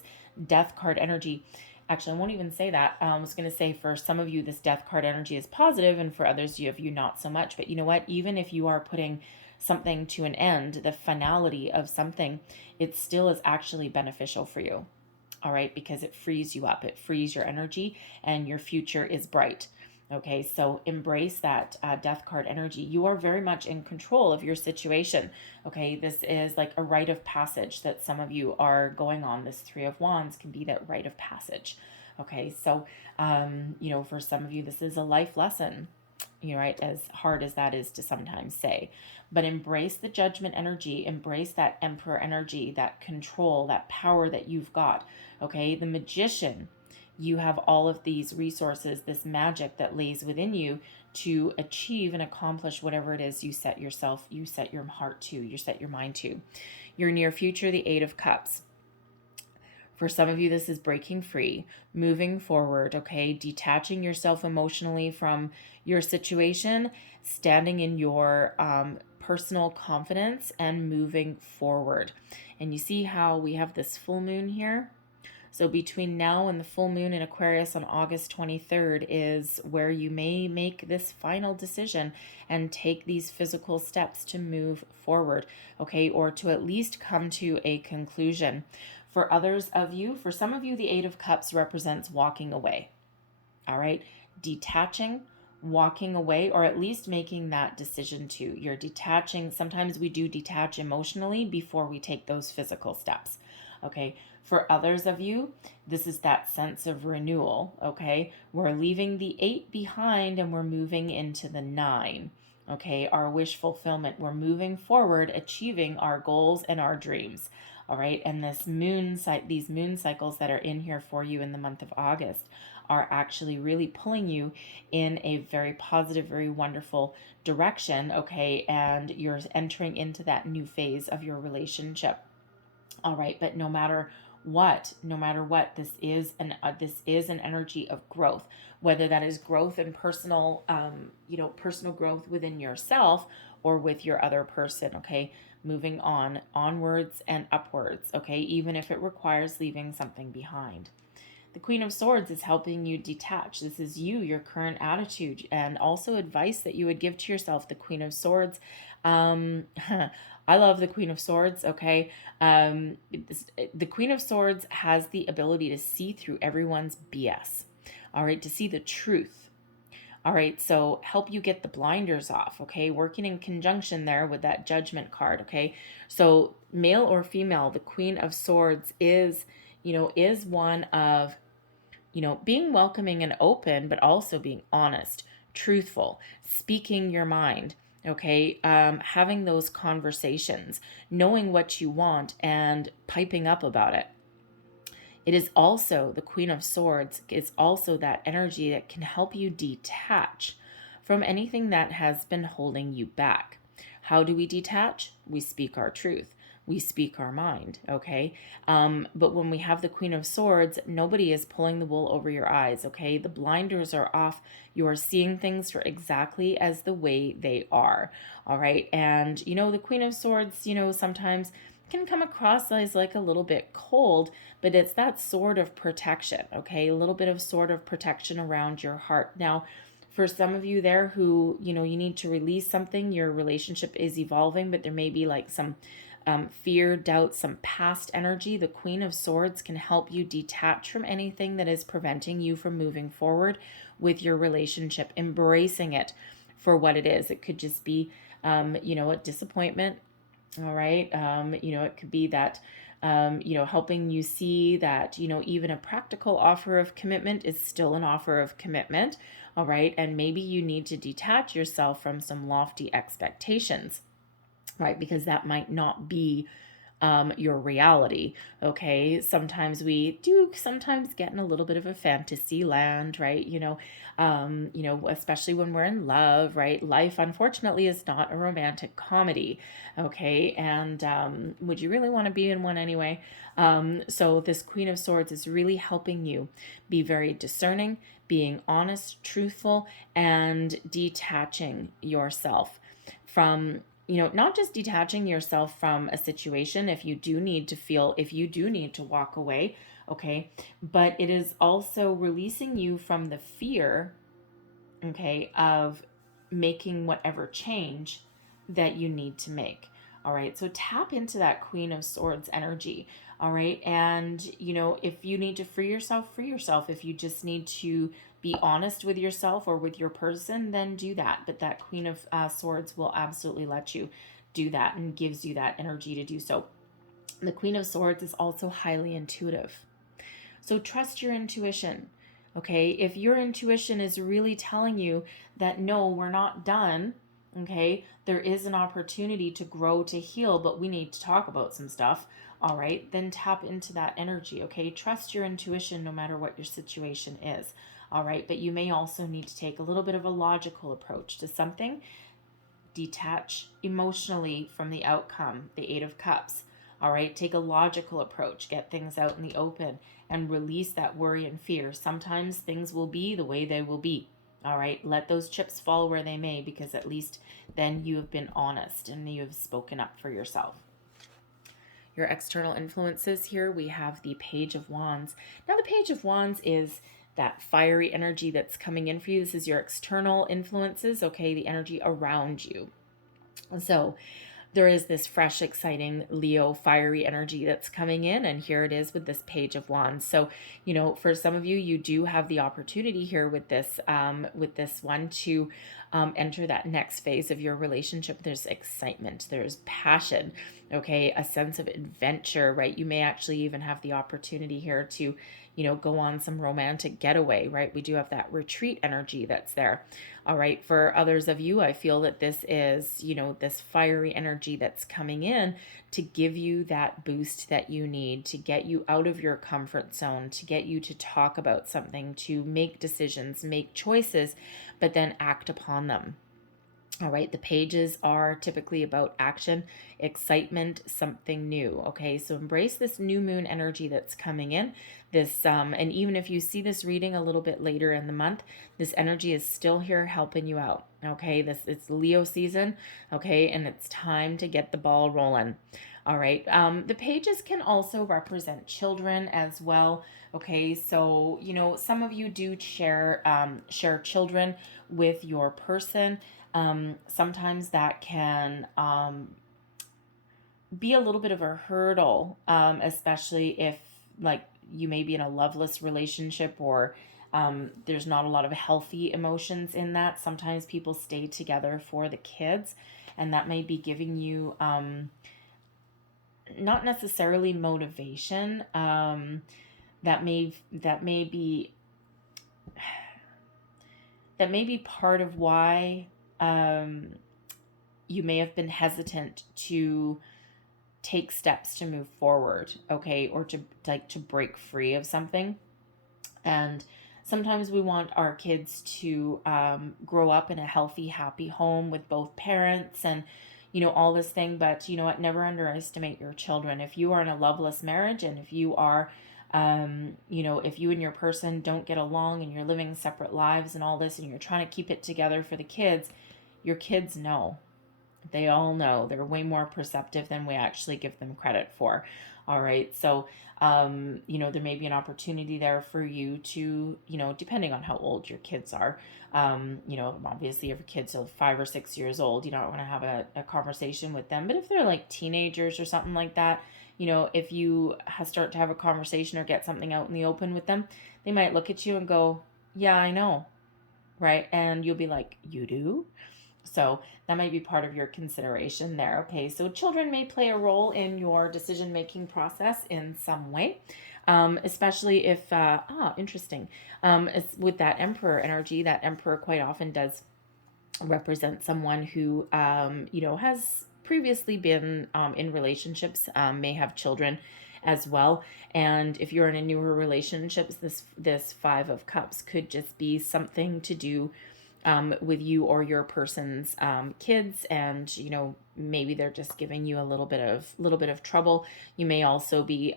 Death card energy, actually, I won't even say that. I was going to say for some of you, this Death card energy is positive, and for others of you, not so much. But you know what? Even if you are putting something to an end, the finality of something, it still is actually beneficial for you. All right, because it frees you up, it frees your energy, and your future is bright. Okay, so embrace that death card energy. You are very much in control of your situation. Okay, this is like a rite of passage that some of you are going on. This Three of Wands can be that rite of passage. Okay, so, for some of you, this is a life lesson, right? As hard as that is to sometimes say. But embrace the judgment energy, embrace that emperor energy, that control, that power that you've got. Okay, the magician, you have all of these resources, this magic that lays within you to achieve and accomplish whatever it is you set your heart to, you set your mind to. Your near future, the Eight of Cups. For some of you, this is breaking free, moving forward, okay? Detaching yourself emotionally from your situation, standing in your personal confidence and moving forward. And you see how we have this full moon here? So between now and the full moon in Aquarius on August 23rd is where you may make this final decision and take these physical steps to move forward, okay, or to at least come to a conclusion. For others of you, for some of you, the Eight of Cups represents walking away, all right? Detaching, walking away, or at least making that decision too. You're detaching. Sometimes we do detach emotionally before we take those physical steps, okay? For others of you, this is that sense of renewal, okay? We're leaving the 8 behind and we're moving into the 9, okay? Our wish fulfillment. We're moving forward, achieving our goals and our dreams, all right? And these moon cycles that are in here for you in the month of August are actually really pulling you in a very positive, very wonderful direction, okay? And you're entering into that new phase of your relationship. All right, but no matter what, this is an energy of growth, whether that is growth in personal, personal growth within yourself or with your other person. Okay, moving onwards and upwards. Okay, even if it requires leaving something behind. The Queen of Swords is helping you detach. This is you, your current attitude, and also advice that you would give to yourself. The Queen of Swords. I love the Queen of Swords, okay? The Queen of Swords has the ability to see through everyone's BS, all right? To see the truth. All right, so help you get the blinders off, okay? Working in conjunction there with that Judgment card, okay? So male or female, the Queen of Swords is one of, being welcoming and open, but also being honest, truthful, speaking your mind, okay? Having those conversations, knowing what you want and piping up about it. It is also, the Queen of Swords is also that energy that can help you detach from anything that has been holding you back. How do we detach? We speak our truth. We speak our mind, okay? But when we have the Queen of Swords, nobody is pulling the wool over your eyes, okay? The blinders are off. You are seeing things for exactly as the way they are, all right? And, the Queen of Swords, sometimes can come across as like a little bit cold, but it's that sword of protection, okay? A little bit of sword of protection around your heart. Now, for some of you there who, you need to release something, your relationship is evolving, but there may be like some fear, doubt, some past energy. The Queen of Swords can help you detach from anything that is preventing you from moving forward with your relationship, embracing it for what it is. It could just be, a disappointment. All right. It could be that, helping you see that, even a practical offer of commitment is still an offer of commitment. All right. And maybe you need to detach yourself from some lofty expectations, right? Because that might not be your reality. Okay. Sometimes we do get in a little bit of a fantasy land, right? Especially when we're in love, right? Life, unfortunately, is not a romantic comedy. Okay. And would you really want to be in one anyway? So this Queen of Swords is really helping you be very discerning, being honest, truthful, and detaching yourself from, not just detaching yourself from a situation if you do need to walk away, okay, but it is also releasing you from the fear, okay, of making whatever change that you need to make. All right, so tap into that Queen of Swords energy. All right, and if you need to free yourself. If you just need to be honest with yourself or with your person, then do that. But that Queen of Swords will absolutely let you do that and gives you that energy to do so. The Queen of Swords is also highly intuitive. So trust your intuition. Okay, if your intuition is really telling you that no, we're not done, okay, there is an opportunity to grow, to heal, but we need to talk about some stuff, all right, then tap into that energy, okay? Trust your intuition no matter what your situation is, all right? But you may also need to take a little bit of a logical approach to something. Detach emotionally from the outcome, the Eight of Cups. All right, take a logical approach, get things out in the open, and release that worry and fear. Sometimes things will be the way they will be. All right, let those chips fall where they may, because at least then you have been honest and you have spoken up for yourself. Your external influences here, we have the Page of Wands. Now, the Page of Wands is that fiery energy that's coming in for you. This is your external influences, okay, the energy around you. So there is this fresh, exciting Leo fiery energy that's coming in, and here it is with this Page of Wands. So, you know, for some of you, you do have the opportunity here with this one to enter that next phase of your relationship. There's excitement, there's passion, okay, a sense of adventure, right? You may actually even have the opportunity here to, you know, go on some romantic getaway, right? We do have that retreat energy that's there. All right. For others of you, I feel that this is, you know, this fiery energy that's coming in to give you that boost that you need, to get you out of your comfort zone, to get you to talk about something, to make decisions, make choices, but then act upon them. All right, the pages are typically about action, excitement, something new. Okay, so embrace this new moon energy that's coming in. This, and even if you see this reading a little bit later in the month, this energy is still here helping you out. Okay, it's Leo season. Okay, and it's time to get the ball rolling. All right, the pages can also represent children as well. Okay, so you know some of you do share children with your person. Sometimes that can be a little bit of a hurdle, especially if like you may be in a loveless relationship or there's not a lot of healthy emotions in that. Sometimes people stay together for the kids, and that may be giving you not necessarily motivation. That may be part of why you may have been hesitant to take steps to move forward, okay, or to break free of something. And sometimes we want our kids to grow up in a healthy, happy home with both parents and, you know, all this thing. But you know what? Never underestimate your children. If you are in a loveless marriage and if you are you know, if you and your person don't get along and you're living separate lives and all this and you're trying to keep it together for the kids, your kids know. They all know. They're way more perceptive than we actually give them credit for. All right. So, you know, there may be an opportunity there for you to, you know, depending on how old your kids are, you know, obviously if your kids are 5 or 6 years old, you don't want to have a conversation with them. But if they're like teenagers or something like that, you know, if you start to have a conversation or get something out in the open with them, they might look at you and go, yeah, I know. Right. And you'll be like, you do? So that might be part of your consideration there. Okay, so children may play a role in your decision-making process in some way, especially if, interesting, with that Emperor energy. That Emperor quite often does represent someone who, you know, has previously been in relationships, may have children as well. And if you're in a newer relationships, this Five of Cups could just be something to do with you or your person's kids, and you know maybe they're just giving you a little bit of trouble. You may also be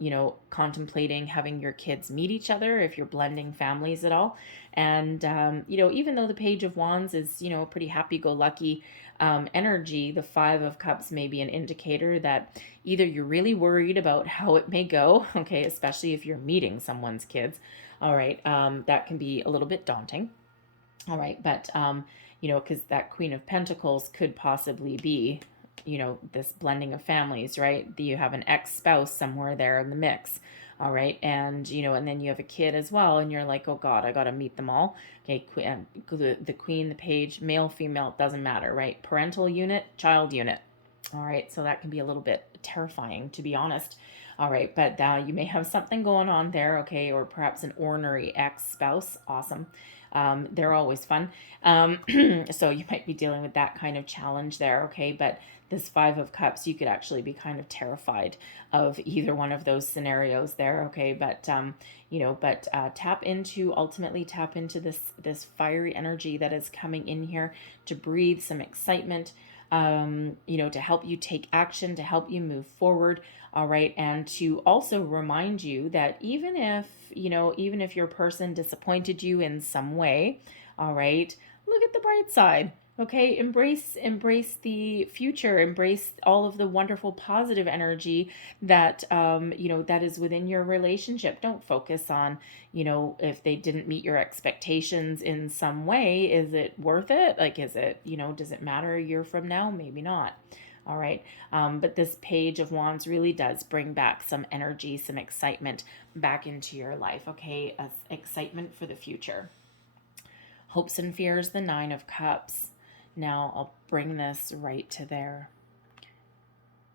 you know contemplating having your kids meet each other if you're blending families at all. And you know, even though the Page of Wands is, you know, a pretty happy-go-lucky energy, the Five of Cups may be an indicator that either you're really worried about how it may go, okay, especially if you're meeting someone's kids. All right, that can be a little bit daunting. All right, but, you know, because that Queen of Pentacles could possibly be, you know, this blending of families, right? You have an ex-spouse somewhere there in the mix. All right. And, and then you have a kid as well. And you're like, oh God, I got to meet them all. Okay. The queen, the page, male, female, it doesn't matter, right? Parental unit, child unit. All right. So that can be a little bit terrifying, to be honest. All right. But you may have something going on there. Okay. Or perhaps an ornery ex-spouse. Awesome. They're always fun. So you might be dealing with that kind of challenge there. Okay. But this Five of Cups, you could actually be kind of terrified of either one of those scenarios there. Okay. But, ultimately tap into this fiery energy that is coming in here to breathe some excitement, to help you take action, to help you move forward. All right. And to also remind you that even if your person disappointed you in some way, all right, look at the bright side. Okay, embrace the future, embrace all of the wonderful positive energy that that is within your relationship. Don't focus on, if they didn't meet your expectations in some way. Is it worth it? Like, is it, does it matter a year from now? Maybe not. All right. But this Page of Wands really does bring back some energy, some excitement back into your life. Okay, excitement for the future. Hopes and fears, the Nine of Cups. Now I'll bring this right to there.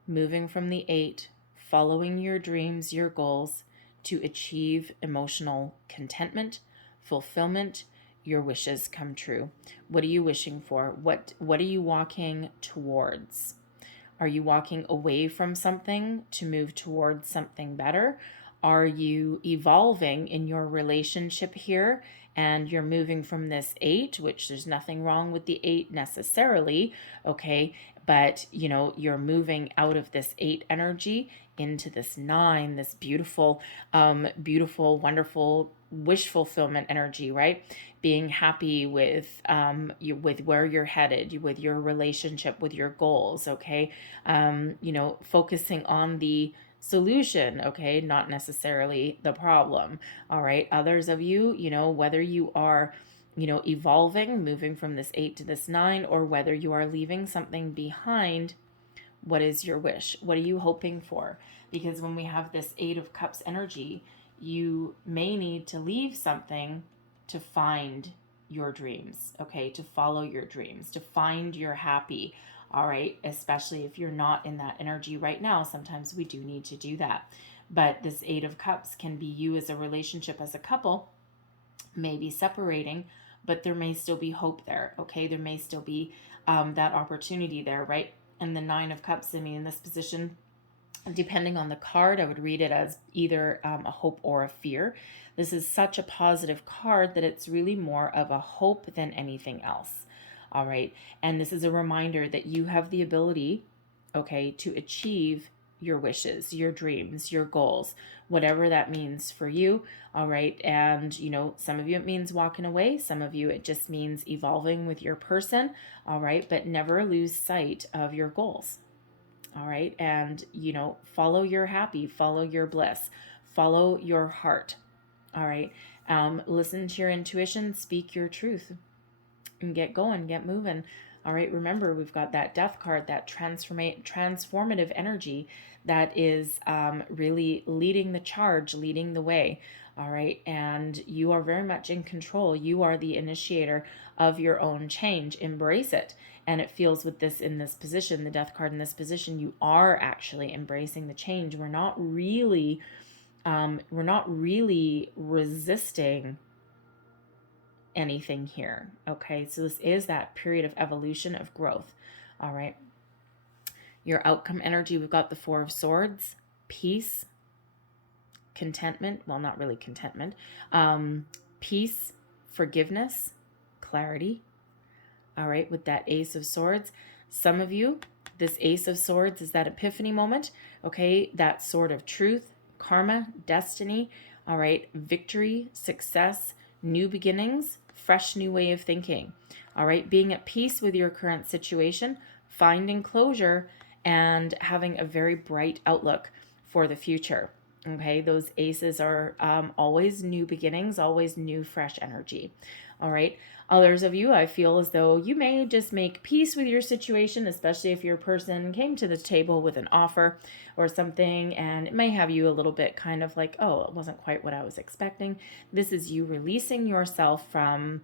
Moving from the 8, following your dreams, your goals to achieve emotional contentment, fulfillment, your wishes come true. What are you wishing for? What are you walking towards? Are you walking away from something to move towards something better? Are you evolving in your relationship here and you're moving from this 8, which there's nothing wrong with the 8 necessarily, okay? But, you're moving out of this 8 energy into this 9, this beautiful, wonderful wish fulfillment energy, right? Being happy with with where you're headed, with your relationship, with your goals, okay? Focusing on the solution, okay, not necessarily the problem. All right, others of you, whether you are evolving, moving from this 8 to this 9, or whether you are leaving something behind, what is your wish? What are you hoping for? Because when we have this 8 of Cups energy, you may need to leave something to find your dreams, okay, to follow your dreams, to find your happy. All right, especially if you're not in that energy right now. Sometimes we do need to do that. But this 8 of Cups can be you as a relationship, as a couple, maybe separating, but there may still be hope there, okay? There may still be that opportunity there, right? And the 9 of Cups, I mean, in this position, depending on the card, I would read it as either a hope or a fear. This is such a positive card that it's really more of a hope than anything else. All right. And this is a reminder that you have the ability, okay, to achieve your wishes, your dreams, your goals, whatever that means for you. All right. And, some of you it means walking away. Some of you it just means evolving with your person. All right. But never lose sight of your goals. All right. And, follow your happy, follow your bliss, follow your heart. All right. Listen to your intuition, speak your truth, and get going, get moving. All right. Remember, we've got that Death card, that transformative energy that is really leading the charge, leading the way. All right. And you are very much in control. You are the initiator of your own change. Embrace it. And it feels with this in this position, the Death card in this position, you are actually embracing the change. We're not really resisting anything here. Okay, so this is that period of evolution, of growth. All right, your outcome energy, we've got the Four of Swords, peace, contentment, well, not really contentment, peace, forgiveness, clarity. All right, with that Ace of Swords, some of you, this Ace of Swords is that epiphany moment, okay, that sword of truth, karma, destiny, all right, victory, success, new beginnings, fresh new way of thinking. All right, being at peace with your current situation, finding closure, and having a very bright outlook for the future. Okay, those aces are always new beginnings, always new, fresh energy. All right. Others of you, I feel as though you may just make peace with your situation, especially if your person came to the table with an offer or something, and it may have you a little bit kind of like, oh, it wasn't quite what I was expecting. This is you releasing yourself from,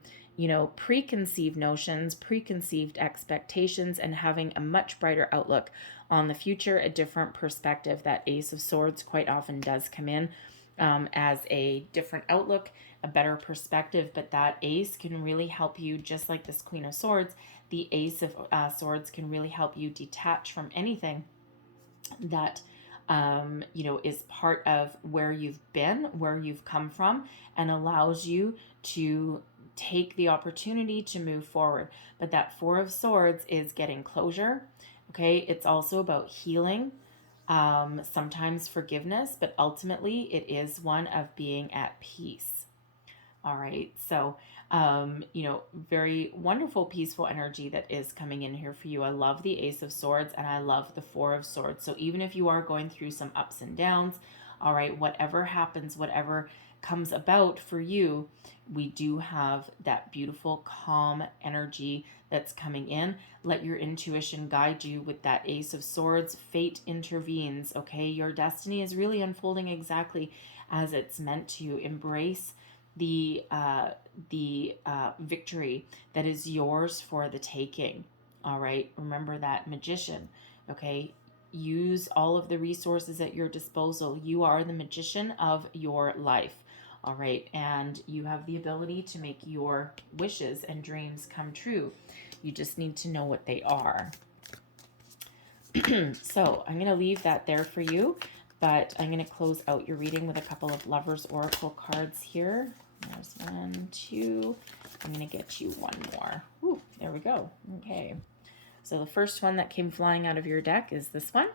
preconceived notions, preconceived expectations, and having a much brighter outlook on the future, a different perspective. That Ace of Swords quite often does come in as a different outlook, a better perspective, but that ace can really help you, just like this Queen of Swords. The Ace of Swords can really help you detach from anything that is part of where you've been, where you've come from, and allows you to take the opportunity to move forward. But that Four of Swords is getting closure. Okay, it's also about healing, sometimes forgiveness, but ultimately it is one of being at peace. All right, so very wonderful, peaceful energy that is coming in here for you. I love the Ace of Swords and I love the Four of Swords. So even if you are going through some ups and downs, all right, whatever happens, whatever comes about for you, we do have that beautiful, calm energy that's coming in. Let your intuition guide you with that Ace of Swords. Fate intervenes, okay? Your destiny is really unfolding exactly as it's meant to. Embrace the victory that is yours for the taking. All right, remember that, Magician. Okay, use all of the resources at your disposal. You are the magician of your life. All right, and you have the ability to make your wishes and dreams come true. You just need to know what they are. So I'm going to leave that there for you, but I'm going to close out your reading with a couple of Lovers Oracle cards here. There's 1, 2. I'm going to get you one more. Ooh, there we go. Okay. So the first one that came flying out of your deck is this one.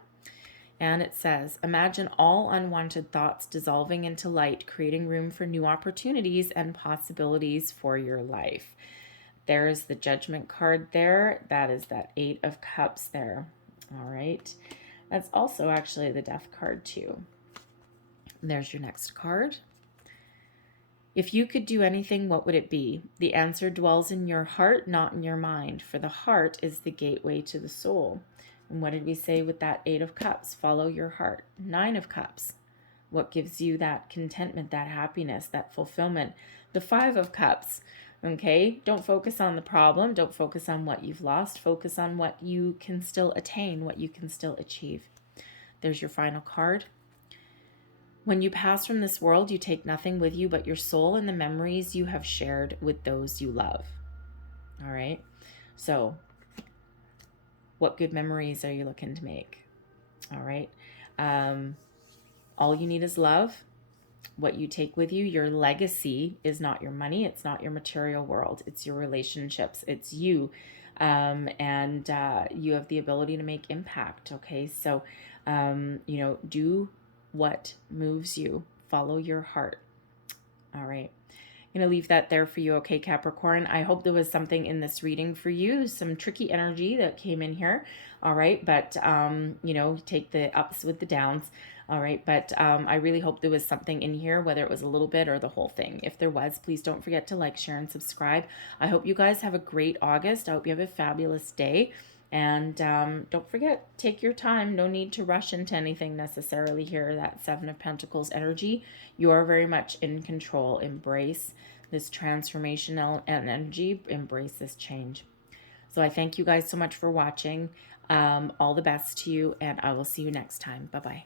And it says, imagine all unwanted thoughts dissolving into light, creating room for new opportunities and possibilities for your life. There is the Judgment card there. That is that 8 of Cups there. All right. That's also actually the Death card too. There's your next card. If you could do anything, what would it be? The answer dwells in your heart, not in your mind, for the heart is the gateway to the soul. And what did we say with that 8 of Cups? Follow your heart. 9 of Cups. What gives you that contentment, that happiness, that fulfillment? The 5 of Cups. Okay, don't focus on the problem. Don't focus on what you've lost. Focus on what you can still attain, what you can still achieve. There's your final card. When you pass from this world, you take nothing with you but your soul and the memories you have shared with those you love. All right. So what good memories are you looking to make? All right. All you need is love. What you take with you, your legacy is not your money. It's not your material world. It's your relationships. It's you. And you have the ability to make impact. Okay. So, do what moves you. Follow your heart. All right. I'm going to leave that there for you, okay, Capricorn? I hope there was something in this reading for you, some tricky energy that came in here, all right? But, take the ups with the downs, all right? But I really hope there was something in here, whether it was a little bit or the whole thing. If there was, please don't forget to like, share, and subscribe. I hope you guys have a great August. I hope you have a fabulous day. And don't forget, take your time. No need to rush into anything necessarily here. That 7 of Pentacles energy, you are very much in control. Embrace this transformational energy. Embrace this change. So I thank you guys so much for watching. All the best to you, and I will see you next time. Bye-bye.